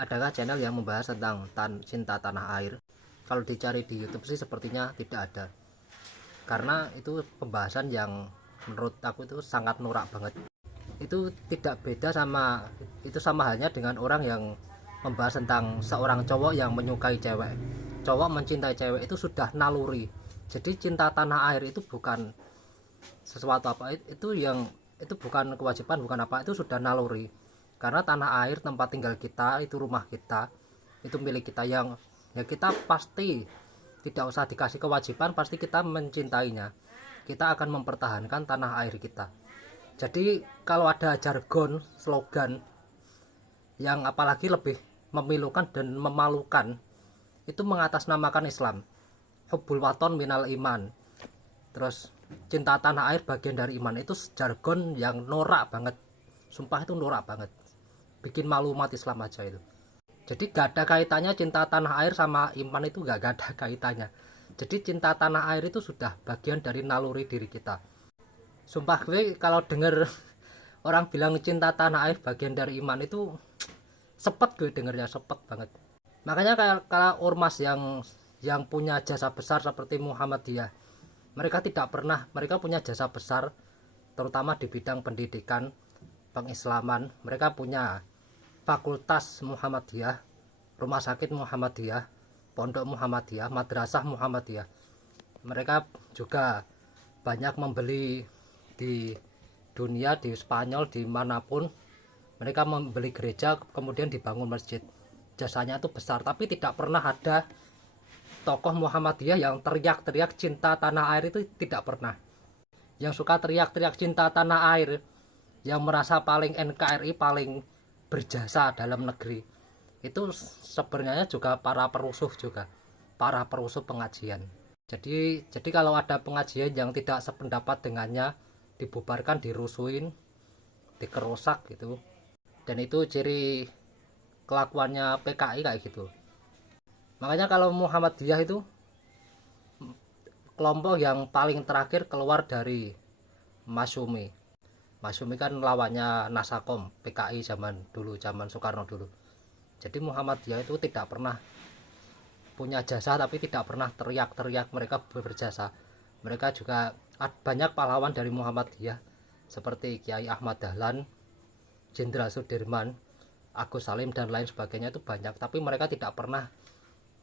Adakah channel yang membahas tentang cinta tanah air? Kalau dicari di YouTube sih sepertinya tidak ada, karena itu pembahasan yang menurut aku itu sangat norak banget. Itu tidak beda sama, itu sama halnya dengan orang yang membahas tentang seorang cowok yang menyukai cewek. Cowok mencintai cewek itu sudah naluri. Jadi cinta tanah air itu bukan sesuatu apa, itu bukan kewajiban, bukan apa, itu sudah naluri. Karena tanah air tempat tinggal kita, itu rumah kita, itu milik kita, yang ya kita pasti tidak usah dikasih kewajiban, pasti kita mencintainya. Kita akan mempertahankan tanah air kita. Jadi kalau ada jargon, slogan yang apalagi lebih memilukan dan memalukan, itu mengatasnamakan Islam. Hubbul waton minal iman. Terus cinta tanah air bagian dari iman, itu jargon yang norak banget. Sumpah itu norak banget. Bikin malu umat Islam aja itu. Jadi gak ada kaitannya cinta tanah air sama iman, itu gak ada kaitannya. Jadi cinta tanah air itu sudah bagian dari naluri diri kita. Sumpah gue kalau denger orang bilang cinta tanah air bagian dari iman, itu sepet gue dengernya, sepet banget. Makanya kayak kalau ormas yang punya jasa besar seperti Muhammadiyah, mereka punya jasa besar terutama di bidang pendidikan, pengislaman. Mereka punya fakultas Muhammadiyah, rumah sakit Muhammadiyah, pondok Muhammadiyah, madrasah Muhammadiyah. Mereka juga banyak membeli di dunia, di Spanyol, dimanapun. Mereka membeli gereja, kemudian dibangun masjid. Jasanya itu besar, tapi tidak pernah ada tokoh Muhammadiyah yang teriak-teriak cinta tanah air, itu tidak pernah. Yang suka teriak-teriak cinta tanah air, yang merasa paling NKRI, paling berjasa dalam negeri, itu sebenarnya juga para perusuh, pengajian. Jadi kalau ada pengajian yang tidak sependapat dengannya, dibubarkan, dirusuin, dikerusak gitu. Dan itu ciri kelakuannya PKI kayak gitu. Makanya kalau Muhammadiyah itu kelompok yang paling terakhir keluar dari Masyumi. Masyumi kan lawannya Nasakom, PKI zaman dulu, zaman Soekarno dulu. Jadi Muhammadiyah itu tidak pernah punya jasa, tapi tidak pernah teriak-teriak mereka berjasa. Mereka juga banyak pahlawan dari Muhammadiyah seperti Kiai Ahmad Dahlan, Jenderal Sudirman, Agus Salim, dan lain sebagainya, itu banyak. Tapi mereka tidak pernah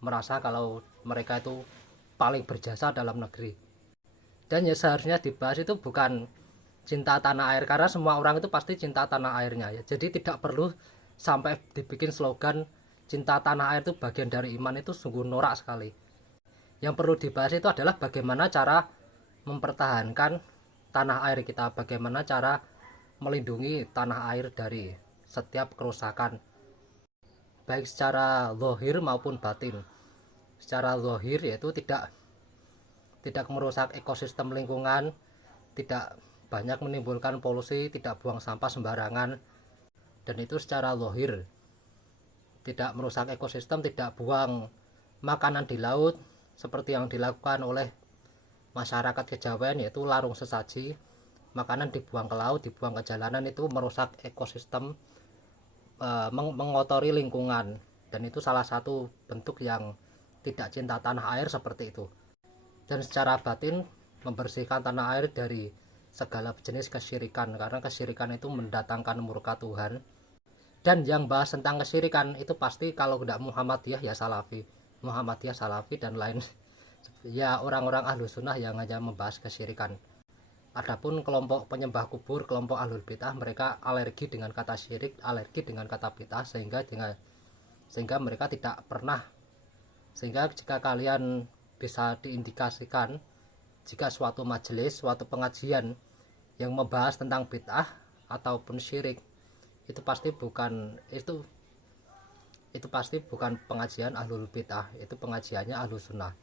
merasa kalau mereka itu paling berjasa dalam negeri. Dan ya seharusnya dibahas itu bukan cinta tanah air, karena semua orang itu pasti cinta tanah airnya ya. Jadi tidak perlu sampai dibikin slogan cinta tanah air itu bagian dari iman, itu sungguh norak sekali. Yang perlu dibahas itu adalah bagaimana cara mempertahankan tanah air kita, bagaimana cara melindungi tanah air dari setiap kerusakan, baik secara zahir maupun batin. Secara zahir yaitu tidak merusak ekosistem lingkungan, tidak banyak menimbulkan polusi, tidak buang sampah sembarangan. Dan itu secara zahir, tidak merusak ekosistem, tidak buang makanan di laut seperti yang dilakukan oleh masyarakat kejawen, yaitu larung sesaji, makanan dibuang ke laut, dibuang ke jalanan, itu merusak ekosistem, mengotori lingkungan. Dan itu salah satu bentuk yang tidak cinta tanah air seperti itu. Dan secara batin membersihkan tanah air dari segala jenis kesyirikan, karena kesyirikan itu mendatangkan murka Tuhan. Dan yang bahas tentang kesyirikan itu pasti kalau tidak Muhammadiyah ya Salafi, Muhammadiyah Salafi dan lain ya orang-orang ahlu sunnah yang hanya membahas kesyirikan. Adapun kelompok penyembah kubur, kelompok ahlul bid'ah, mereka alergi dengan kata syirik, alergi dengan kata bid'ah, sehingga mereka tidak pernah. Sehingga jika kalian bisa diindikasikan, jika suatu majelis, suatu pengajian yang membahas tentang bid'ah ataupun syirik, itu pasti bukan pengajian ahlul bid'ah, itu pengajiannya ahlus sunnah.